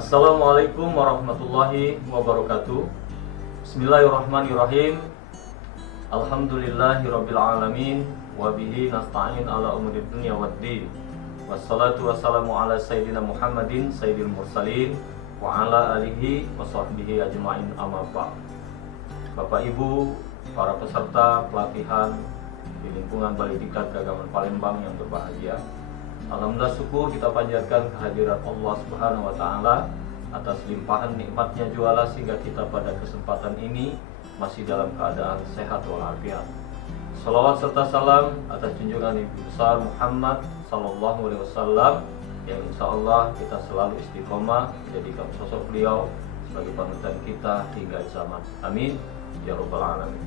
Assalamualaikum warahmatullahi wabarakatuh. Bismillahirrahmanirrahim. Alhamdulillahirabbil alamin wa bihi nasta'in ala umurid dunya waddin. Wassalatu wassalamu ala sayyidina Muhammadin sayyidil mursalin wa ala alihi wa sahbihi ajma'in, amma ba'd. Bapak Ibu, para peserta pelatihan di lingkungan Balai Diklat Keagamaan Palembang yang berbahagia, alhamdulillah syukur kita panjatkan kehadiran Allah Subhanahu wa taala atas limpahan nikmatnya juala sehingga kita pada kesempatan ini masih dalam keadaan sehat walafiat. Salawat serta salam atas junjungan Nabi besar Muhammad sallallahu alaihi wasallam yang insyaallah kita selalu istiqomah menjadikan sosok beliau sebagai panutan kita hingga zaman. Amin ya rabbal alamin.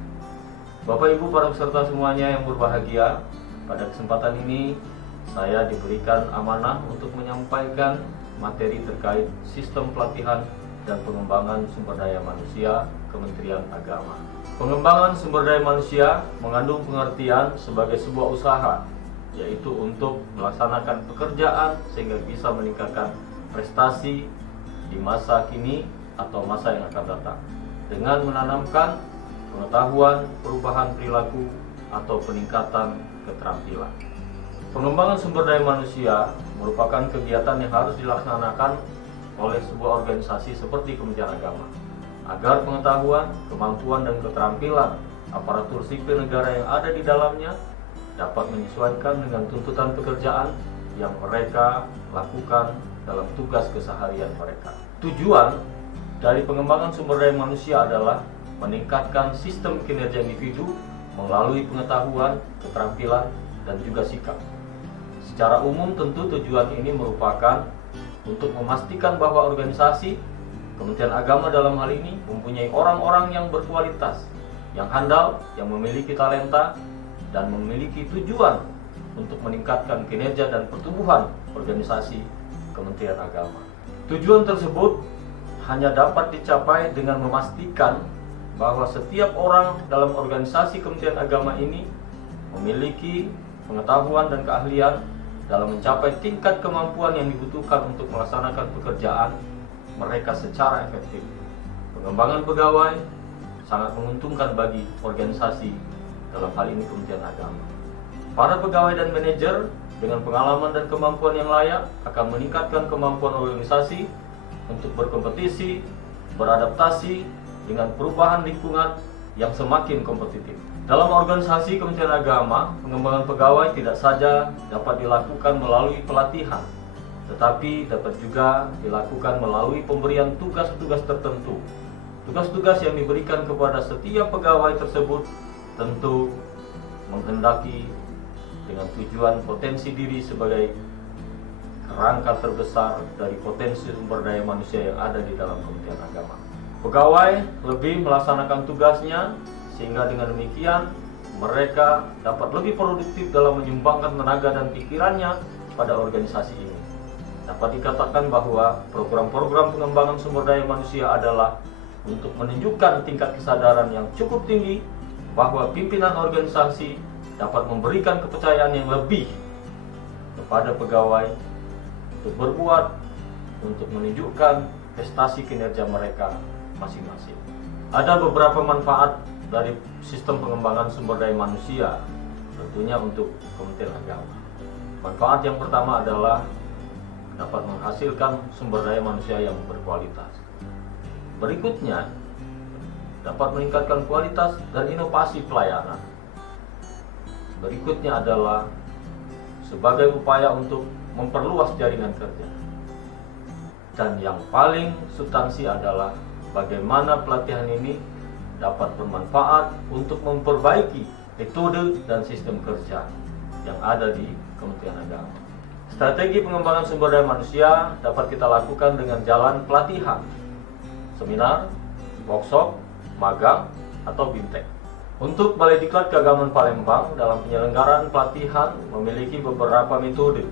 Bapak Ibu para peserta semuanya yang berbahagia, pada kesempatan ini saya diberikan amanah untuk menyampaikan materi terkait sistem pelatihan dan pengembangan sumber daya manusia Kementerian Agama. Pengembangan sumber daya manusia mengandung pengertian sebagai sebuah usaha, yaitu untuk melaksanakan pekerjaan sehingga bisa meningkatkan prestasi di masa kini atau masa yang akan datang dengan menanamkan pengetahuan, perubahan perilaku, atau peningkatan keterampilan. Pengembangan sumber daya manusia merupakan kegiatan yang harus dilaksanakan oleh sebuah organisasi seperti Kementerian Agama agar pengetahuan, kemampuan, dan keterampilan aparatur sipil negara yang ada di dalamnya dapat menyesuaikan dengan tuntutan pekerjaan yang mereka lakukan dalam tugas keseharian mereka. Tujuan dari pengembangan sumber daya manusia adalah meningkatkan sistem kinerja individu melalui pengetahuan, keterampilan, dan juga sikap. Secara umum tentu tujuan ini merupakan untuk memastikan bahwa organisasi Kementerian Agama dalam hal ini mempunyai orang-orang yang berkualitas, yang handal, yang memiliki talenta, dan memiliki tujuan untuk meningkatkan kinerja dan pertumbuhan organisasi Kementerian Agama. Tujuan tersebut hanya dapat dicapai dengan memastikan bahwa setiap orang dalam organisasi Kementerian Agama ini memiliki pengetahuan dan keahlian dalam mencapai tingkat kemampuan yang dibutuhkan untuk melaksanakan pekerjaan mereka secara efektif. Pengembangan pegawai sangat menguntungkan bagi organisasi, dalam hal ini Kementerian Agama. Para pegawai dan manajer dengan pengalaman dan kemampuan yang layak akan meningkatkan kemampuan organisasi untuk berkompetisi, beradaptasi dengan perubahan lingkungan yang semakin kompetitif. Dalam organisasi Kementerian Agama, pengembangan pegawai tidak saja dapat dilakukan melalui pelatihan, tetapi dapat juga dilakukan melalui pemberian tugas-tugas tertentu. Tugas-tugas yang diberikan kepada setiap pegawai tersebut tentu menghendaki dengan tujuan potensi diri sebagai kerangka terbesar dari potensi sumber daya manusia yang ada di dalam Kementerian Agama. Pegawai lebih melaksanakan tugasnya sehingga dengan demikian mereka dapat lebih produktif dalam menyumbangkan tenaga dan pikirannya pada organisasi ini. Dapat dikatakan bahwa program-program pengembangan sumber daya manusia adalah untuk menunjukkan tingkat kesadaran yang cukup tinggi bahwa pimpinan organisasi dapat memberikan kepercayaan yang lebih kepada pegawai untuk berbuat, untuk menunjukkan prestasi kinerja mereka masing-masing. Ada beberapa manfaat dari sistem pengembangan sumber daya manusia tentunya untuk Kementerian Agama. Manfaat yang pertama adalah dapat menghasilkan sumber daya manusia yang berkualitas. Berikutnya, dapat meningkatkan kualitas dan inovasi pelayanan. Berikutnya adalah sebagai upaya untuk memperluas jaringan kerja. Dan yang paling substansi adalah bagaimana pelatihan ini dapat bermanfaat untuk memperbaiki metode dan sistem kerja yang ada di Kementerian Agama. Strategi pengembangan sumber daya manusia dapat kita lakukan dengan jalan pelatihan, seminar, workshop, magang, atau BIMTEK. Untuk Balai Diklat Keagamaan Palembang dalam penyelenggaraan pelatihan memiliki beberapa metode.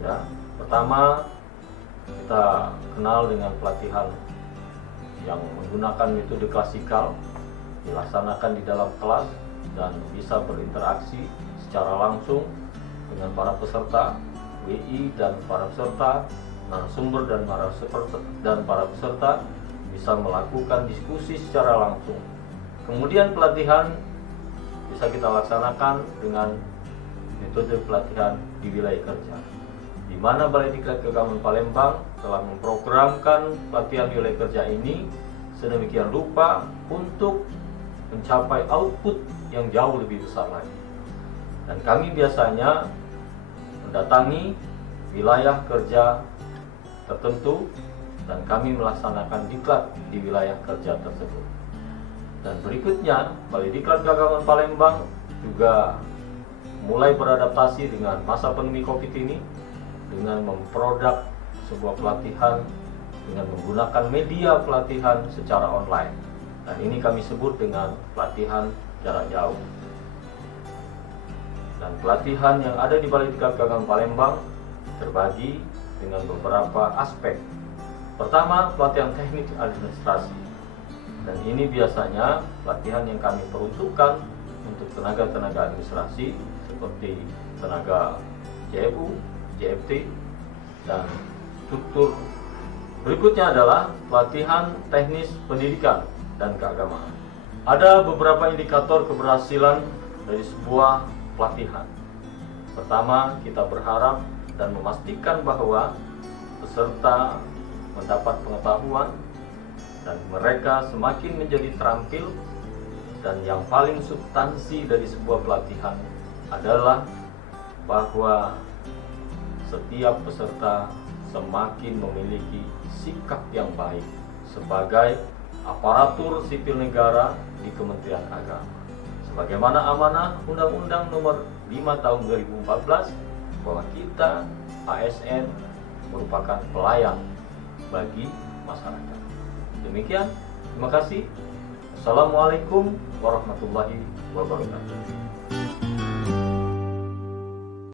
Ya, pertama kita kenal dengan pelatihan yang menggunakan metode klasikal, dilaksanakan di dalam kelas dan bisa berinteraksi secara langsung dengan para peserta, WI dan para peserta narasumber dan para peserta bisa melakukan diskusi secara langsung. Kemudian pelatihan bisa kita laksanakan dengan metode pelatihan di wilayah kerja, di mana Balai Diklat Keagamaan Palembang telah memprogramkan pelatihan di wilayah kerja ini sedemikian rupa untuk mencapai output yang jauh lebih besar lagi. Dan kami biasanya mendatangi wilayah kerja tertentu dan kami melaksanakan diklat di wilayah kerja tersebut. Dan berikutnya, Balai Diklat Keagamaan Palembang juga mulai beradaptasi dengan masa pandemi Covid ini dengan memproduk sebuah pelatihan dengan menggunakan media pelatihan secara online. Dan ini kami sebut dengan pelatihan jarak jauh. Dan pelatihan yang ada di Balai Diklat Keagamaan Palembang terbagi dengan beberapa aspek. Pertama, pelatihan teknik administrasi. Dan ini biasanya pelatihan yang kami peruntukkan untuk tenaga-tenaga administrasi seperti tenaga JFU, JFT, dan struktur. Berikutnya adalah pelatihan teknis pendidikan dan keagamaan. Ada beberapa indikator keberhasilan dari sebuah pelatihan. Pertama, kita berharap dan memastikan bahwa peserta mendapat pengetahuan dan mereka semakin menjadi terampil. Dan yang paling substansi dari sebuah pelatihan adalah bahwa setiap peserta semakin memiliki sikap yang baik sebagai aparatur sipil negara di Kementerian Agama. Sebagaimana amanah Undang-Undang Nomor 5 Tahun 2014 bahwa kita ASN merupakan pelayan bagi masyarakat. Demikian, terima kasih. Assalamualaikum warahmatullahi wabarakatuh.